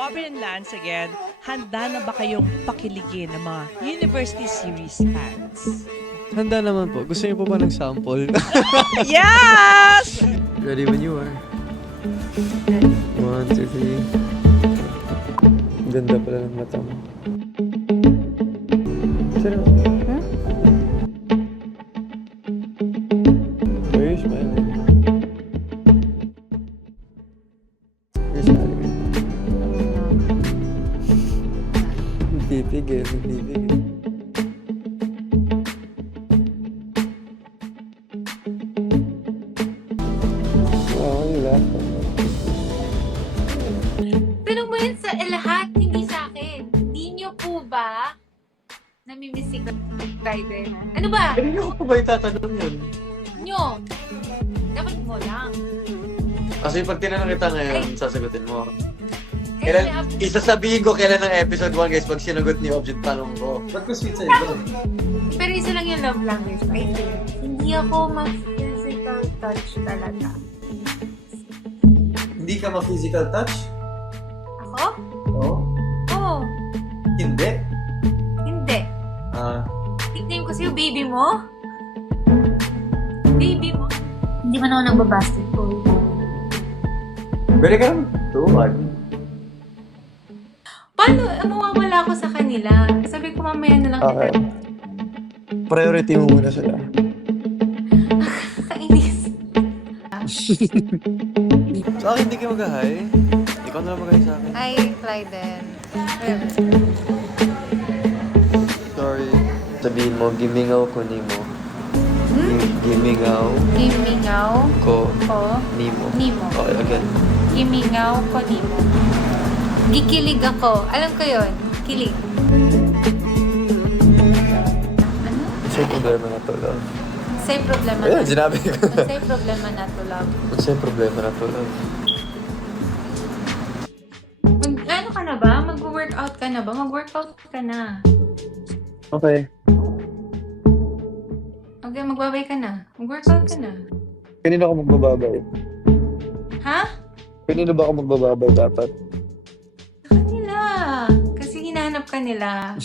Open and Lance again. Handa na ba kayong pakiligin ng mga University Series fans? Handa naman po. Gusto niyo po ba ng sample? Yes! Ready when you are. 1, 2, 3. Ganda pala ng mata mo. Sino? Why are you smiling? You're smiling. Nagpipigil, nagpipigil. Oh, you laugh. Pero mo yun sa lahat, hindi sa akin. Hindi nyo po ba namimiss si Kaiden? Ano ba? Hindi ko pa ba itatanong yun? Nyo? Dapat mo lang. Kasi pag tinanong kita ngayon, sasagutin mo. Kasi Kailan, isasabihin ko kailan ng episode 1 guys pag sinagot ni Object tanong ko. Ba't ko sweet sa'yo? pero isa lang yung love language, I think. Hindi ako mag-physical touch talaga. Hindi ka ma-physical touch? Ako? Oo. Oo. Hindi. Hindi. Nickname ko sa'yo, baby mo? Baby mo? Hindi man ako nagbabasketball. Pwede ka naman tuwag. Paano? Mawawala ako sa kanila. Sabi ko mamaya na lang Okay. Priority mo muna sila. Nakakainis. Sa akin, hindi kayo mag-hi. Ikaw na lang mag-hi sa akin. Hi, Clyden. Sorry. Sabihin mo, gimingaw ko nimo. Gimingaw Gimingaw ko ko nimo. nimo. Okay, again. Gimingaw ko nimo. Gikilig ako. Alam ko yon. Kilig. Ano? Sa'yo problema na to, love. Say problema Ayun, na. sinabi ko. Say problema na to, love. Sa'yo problema na to, love. Ano ka na ba? Mag-workout ka na ba? Mag-workout ka na. Okay. Okay, magbabay ka na. Mag-workout ka na. Kanino ako magbababay? Ha? Kanino ba ako magbababay dapat? Sa kanila. Kasi hinahanap ka nila.